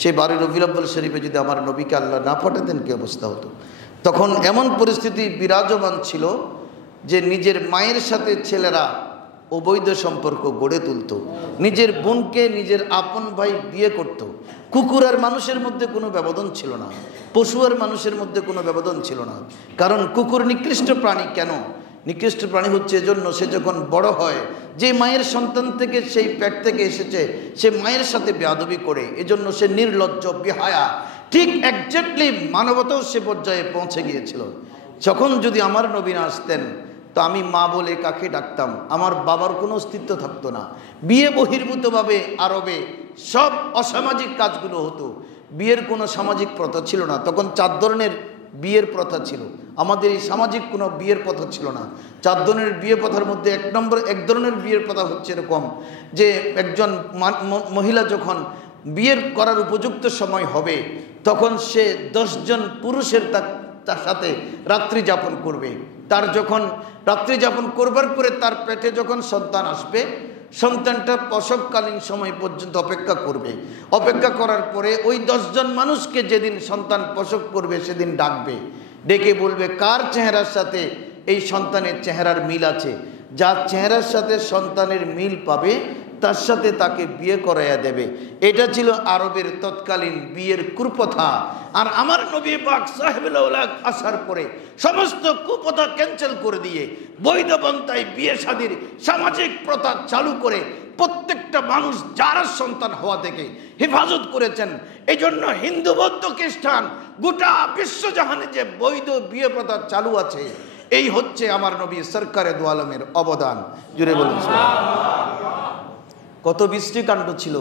সেই 12 রবিউল আউয়াল শরীফে যদি আমার নবীকে আল্লাহ না পাঠাতেন কী অবস্থা হতো। তখন এমন পরিস্থিতি বিরাজমান ছিল যে নিজের মায়ের সাথে ছেলেরা অবৈধ সম্পর্ক গড়ে তুলত, নিজের বোনকে নিজের আপন ভাই বিয়ে করত। কুকুর আর মানুষের মধ্যে কোনো ব্যবধান ছিল না, পশু আর মানুষের মধ্যে কোনো ব্যবধান ছিল না। কারণ কুকুর নিকৃষ্ট প্রাণী। কেন নিকৃষ্ট প্রাণী হচ্ছে এজন্য, সে যখন বড় হয়, যে মায়ের সন্তান থেকে সেই পেট থেকে এসেছে, সে মায়ের সাথে বেয়াদবি করে, এজন্য সে নির্লজ্জ বেহায়া। ঠিক এক্স্যাক্টলি মানবতাও সে পর্যায়ে পৌঁছে গিয়েছিল। যখন যদি আমার নবী না আসতেন তো আমি মা বলে কাকে ডাকতাম, আমার বাবার কোনো অস্তিত্ব থাকতো না। বিয়ে বহির্ভূতভাবে আরবে সব অসামাজিক কাজগুলো হতো, বিয়ের কোনো সামাজিক প্রথা ছিল না। তখন 4 ধরনের বিয়ের প্রথা ছিল, আমাদের এই সামাজিক কোনো বিয়ের প্রথা ছিল না। 4 ধরনের বিয়ে প্রথার মধ্যে এক ধরনের বিয়ের প্রথা হচ্ছে এরকম যে একজন মহিলা যখন বিয়ের করার উপযুক্ত সময় হবে তখন সে 10 জন পুরুষের তার সাথে রাত্রি যাপন করবে। তার যখন রাত্রি যাপন করবার পরে তার পেটে যখন সন্তান আসবে, সন্তানটা প্রসবকালীন সময় পর্যন্ত অপেক্ষা করবে। অপেক্ষা করার পরে ওই 10 জন মানুষকে যেদিন সন্তান প্রসব করবে সেদিন ডাকবে, ডেকে বলবে কার চেহারার সাথে এই সন্তানের চেহারার মিল আছে। যার চেহারার সাথে সন্তানের মিল পাবে তার সাথে তাকে বিয়ে করাইয়া দেবে। এটা ছিল আরবের তৎকালীন বিয়ের কুপ্রথা। আর আমার নবী পাক সাহেবুল আওলাদ আসার পরে সমস্ত কুপ্রথা ক্যান্সেল করে দিয়ে বৈধ পন্থায় বিয়ে শাদীর সামাজিক প্রথা চালু করে প্রত্যেকটা মানুষ যার সন্তান হওয়া থেকে হেফাজত করেছেন। এই জন্য হিন্দু বৌদ্ধ খ্রিস্টান গোটা বিশ্বজাহানে যে বৈধ বিয়ে প্রথা চালু আছে, এই হচ্ছে আমার নবী সরকারে দু আলমের অবদান। জুড়ে বলুন কত বৃষ্টিকাণ্ড ছিল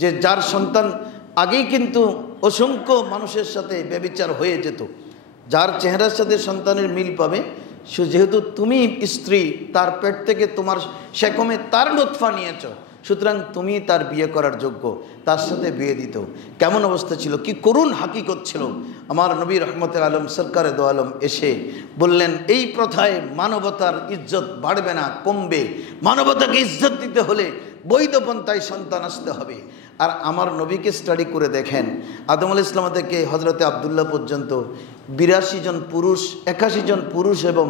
যে যার সন্তান আগেই কিন্তু অসংখ্য মানুষের সাথে ব্যভিচার হয়ে যেত। যার চেহারার সাথে সন্তানের মিল পাবে, সে যেহেতু তুমি স্ত্রী, তার পেট থেকে তোমার সেকমে তার লুৎফা নিয়েছ, সুতরাং তুমি তার বিয়ে করার যোগ্য, তার সাথে বিয়ে দিত। কেমন অবস্থা ছিল, কি করুণ হাকিকত ছিল। আমার নবী রহমতে আলম সরকারে দো আলম এসে বললেন এই প্রথায় মানবতার ইজ্জত বাড়বে না, কমবে। মানবতাকে ইজ্জত দিতে হলে বৈধ পন্থায় সন্তান আসতে হবে। আর আমার নবীকে স্টাডি করে দেখেন, আদম আলাইহিস সালাম থেকে হজরতে আবদুল্লাহ পর্যন্ত 82 জন পুরুষ, 81 জন পুরুষ এবং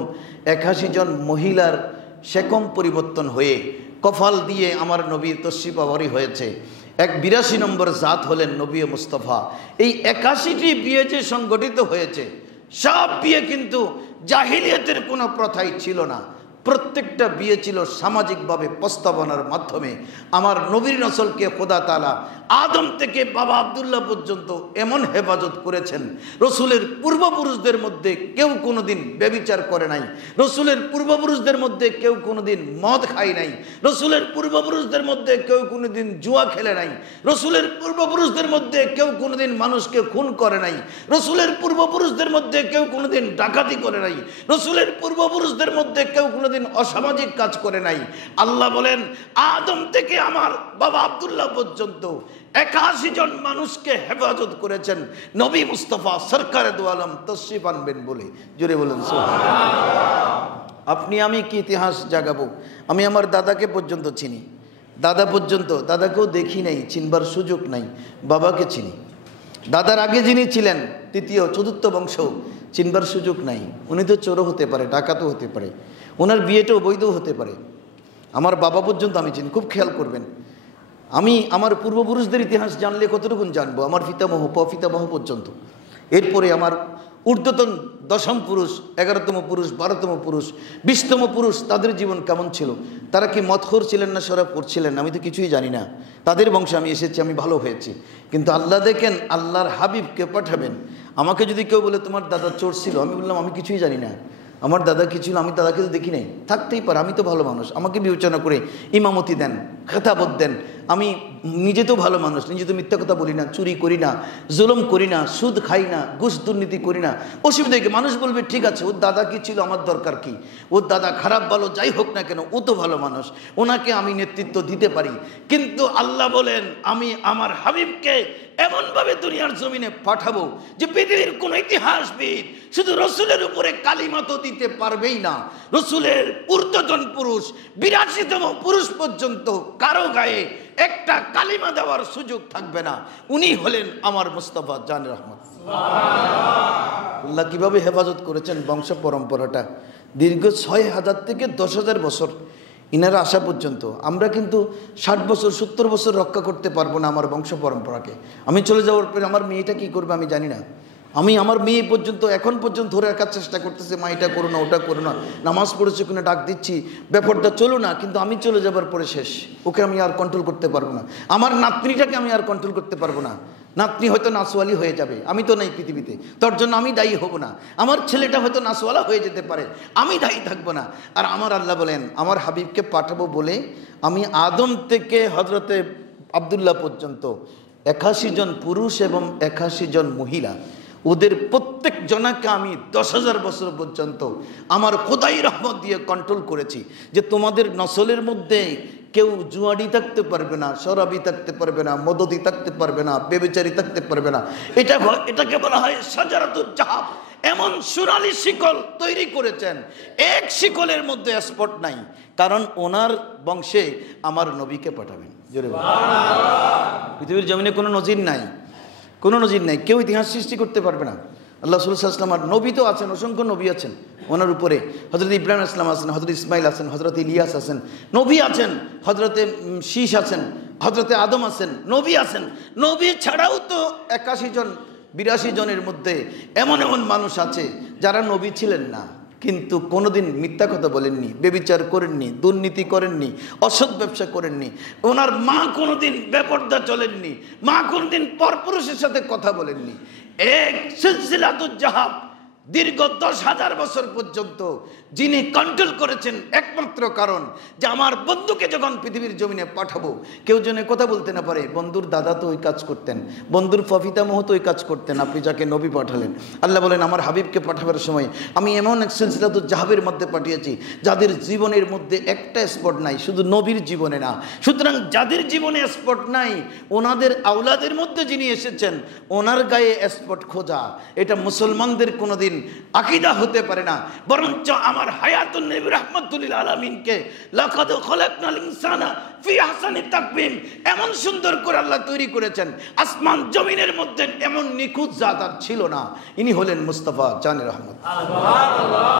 81 জন মহিলার সেকম পরিবর্তন হয়ে কফাল দিয়ে আমার নবীর তশরিফ আবরি হয়েছে। 82 নম্বর জাত হলেন নবী মুস্তাফা। এই 81টি বিয়ে যে সংগঠিত হয়েছে, সব বিয়ে কিন্তু জাহিলিয়াতের কোনো প্রথাই ছিল না। প্রত্যেকটা বিয়ে ছিল সামাজিকভাবে প্রস্তাবনার মাধ্যমে। আমার নবীর নসলকে খোদা তাআলা আদম থেকে বাবা আব্দুল্লাহ পর্যন্ত এমন হেফাজত করেছেন, রসুলের পূর্বপুরুষদের মধ্যে কেউ কোনোদিন ব্যভিচার করে নাই, রসুলের পূর্বপুরুষদের মধ্যে কেউ কোনোদিন মদ খায় নাই, রসুলের পূর্বপুরুষদের মধ্যে কেউ কোনোদিন জুয়া খেলে নাই, রসুলের পূর্বপুরুষদের মধ্যে কেউ কোনোদিন মানুষকে খুন করে নাই, রসুলের পূর্বপুরুষদের মধ্যে কেউ কোনোদিন ডাকাতি করে নাই, রসুলের পূর্বপুরুষদের মধ্যে কেউ কোনোদিন অসামাজিক কাজ করে নাই। আল্লাহ বলেন আদম থেকে আমার বাবা আব্দুল্লাহ পর্যন্ত 81 জন মানুষকে হেফাজত করেছেন নবী মুস্তাফা সরকারে দু আলম তশরিফ আনবেন বলে। জোরে বলেন সুবহানাল্লাহ। আপনি আমি কি ইতিহাস জাগাবো? আমি আমার দাদাকে পর্যন্ত চিনি, দাদা পর্যন্ত, দাদাকেও দেখি নাই, চিনবার সুযোগ নাই। বাবাকে চিনি, দাদার আগে যিনি ছিলেন 3য় 4র্থ বংশ, চিনবার সুযোগ নাই। উনি তো চোরও হতে পারে, ডাকাতও হতে পারে, ওনার বিয়েটাও বৈধও হতে পারে। আমার বাবা পর্যন্ত আমি চিনি। খুব খেয়াল করবেন, আমি আমার পূর্বপুরুষদের ইতিহাস জানলে কতটুকুন জানবো? আমার পিতামহ পিতামহ পর্যন্ত। এরপরে আমার ঊর্ধ্বতন 10ম পুরুষ, 11তম পুরুষ, 12তম পুরুষ, 20তম পুরুষ, তাদের জীবন কেমন ছিল? তারা কি মদখোর ছিলেন না শরাব করছিলেন? আমি তো কিছুই জানি না। তাদের বংশে আমি এসেছি, আমি ভালো হয়েছি। কিন্তু আল্লাহ দেখেন আল্লাহর হাবিবকে পাঠাবেন। আমাকে যদি কেউ বলে তোমার দাদা চোর ছিল, আমি বললাম আমি কিছুই জানি না, আমার দাদা কি ছিল আমি দাদাকে তো দেখি নাই। থাকতেই পারে, আমি তো ভালো মানুষ, আমাকে বিবেচনা করে ইমামতি দেন, খেতাবত দেন। আমি নিজে তো ভালো মানুষ, নিজে তো মিথ্যা কথা বলি না, চুরি করি না, জুলুম করি না, সুদ খাই না, ঘুষ দুর্নীতি করি না। অসুবিধা কি? মানুষ বলবে ঠিক আছে, ওর দাদা কি ছিল, আমার দরকার কি? ওর দাদা খারাপ ভালো যাই হোক না কেন, ও তো ভালো মানুষ, ওনাকে আমি নেতৃত্ব দিতে পারি। কিন্তু আল্লাহ বলেন আমি আমার হাবিবকে এমনভাবে দুনিয়ার জমিনে পাঠাবো যে পৃথিবীর কোন ইতিহাসবিদ শুধু রসুলের উপরে কালিমা তো দিতে পারবেই না, রসুলের ঊর্ধ্বতন পুরুষ 82তম পুরুষ পর্যন্ত কারো গায়ে একটা কালিমা দেওয়ার সুযোগ থাকবে না। উনি হলেন আমার মুস্তাফা জানের রহমত। আল্লাহ কিভাবে হেফাজত করেছেন বংশ পরম্পরাটা, দীর্ঘ 6000 থেকে 10,000 বছর ইনারা আসা পর্যন্ত। আমরা কিন্তু 60 বছর 70 বছর রক্ষা করতে পারবো না আমার বংশ পরম্পরাকে। আমি চলে যাওয়ার পরে আমার মেয়েটা কি করবে আমি জানি না। আমি আমার মেয়ে পর্যন্ত এখন পর্যন্ত ধরে রাখার চেষ্টা করতেছে, মা এটা করো না, ওটা করো না, নামাজ পড়েছে কিনা ডাক দিচ্ছি, ব্যাপারটা চলো না, কিন্তু আমি চলে যাবার পরে শেষ। ওকে আমি আর কন্ট্রোল করতে পারবো না, আমার নাতনিটাকে আমি আর কন্ট্রোল করতে পারবো না। নাতনি হয়তো নাচওয়ালি হয়ে যাবে, আমি তো নেই পৃথিবীতে, তার জন্য আমি দায়ী হব না। আমার ছেলেটা হয়তো নাচওয়ালা হয়ে যেতে পারে, আমি দায়ী থাকবো না। আর আমার আল্লাহ বলেন আমার হাবিবকে পাঠাবো বলে আমি আদম থেকে হজরতে আব্দুল্লাহ পর্যন্ত 81 জন পুরুষ এবং 81 জন মহিলা, ওদের প্রত্যেক জনাকে আমি 10,000 বছর পর্যন্ত আমার খোদাই রহমত দিয়ে কন্ট্রোল করেছি যে তোমাদের নসলের মধ্যে কেউ জুয়াড়ি থাকতে পারবে না, শরাবি থাকতে পারবে না, মদদি থাকতে পারবে না, বেবেচারি থাকতে পারবে না। এটাকে বলা হয় শাজারাতুল জাহাব। এমন সোনালী শিকল তৈরি করেছেন, এক শিকলের মধ্যে স্পট নাই, কারণ ওনার বংশে আমার নবীকে পাঠাবেন। পৃথিবীর জমিনে কোনো নজির নাই, কোনো নজির নাই, কেউ ইতিহাস সৃষ্টি করতে পারবে না। আল্লাহ রাসূল সাল্লাল্লাহু আলাইহি ওয়াসাল্লাম, আর নবী তো আছেন, অসংখ্য নবী আছেন ওনার উপরে। হযরত ইব্রাহিম আলাইহিস সালাম আছেন, হযরত ইসমাইল আছেন, হযরত ইলিয়াস আছেন, নবী আছেন, হযরতে শীষ আছেন, হযরতে আদম আছেন, নবী আছেন। নবী ছাড়াও তো 81 জন 82 জনের মধ্যে এমন এমন মানুষ আছে যারা নবী ছিলেন না, কিন্তু কোনোদিন মিথ্যা কথা বলেননি, বেবিচার করেননি, দুর্নীতি করেননি, অসৎ ব্যবসা করেননি। ওনার মা কোনোদিন বেপরদা চলেননি, মা কোনোদিন পরপুরুষের সাথে কথা বলেননি। এক সিলসিলাতুল জাহাব দীর্ঘ 10,000 বছর পর্যন্ত যিনি কন্ট্রোল করেছেন, একমাত্র কারণ যে আমার বন্ধুকে যখন পৃথিবীর জমিনে পাঠাবো, কেউ যেন কথা বলতে না পারে বন্ধুর দাদা তো ওই কাজ করতেন, বন্ধুর ফফিতামহ তো ওই কাজ করতেন, আপনি যাকে নবী পাঠালেন। আল্লাহ বলেন আমার হাবিবকে পাঠাবার সময় আমি এমন এক সিলসিলাতুল জাহাবের মধ্যে পাঠিয়েছি যাদের জীবনের মধ্যে একটা স্পট নাই, শুধু নবীর জীবনে না। সুতরাং যাদের জীবনে স্পট নাই, ওনাদের আওলাদের মধ্যে যিনি এসেছেন ওনার গায়ে স্পট খোঁজা, এটা মুসলমানদের কোনোদিন আকীদা হতে পারে না। বরঞ্চ আমার হায়াতুন নবী রাহমাতুল লিল আলামিনকে লাকাদ খলাকনাল ইনসানা ফি আহসানি তাকওয়িম এমন সুন্দর করে আল্লাহ তৈরি করেছেন, আসমান জমিনের মধ্যে এমন নিখুঁত জাত আর ছিল না। ইনি হলেন মুস্তাফা জানের রহমত। সুবহানাল্লাহ।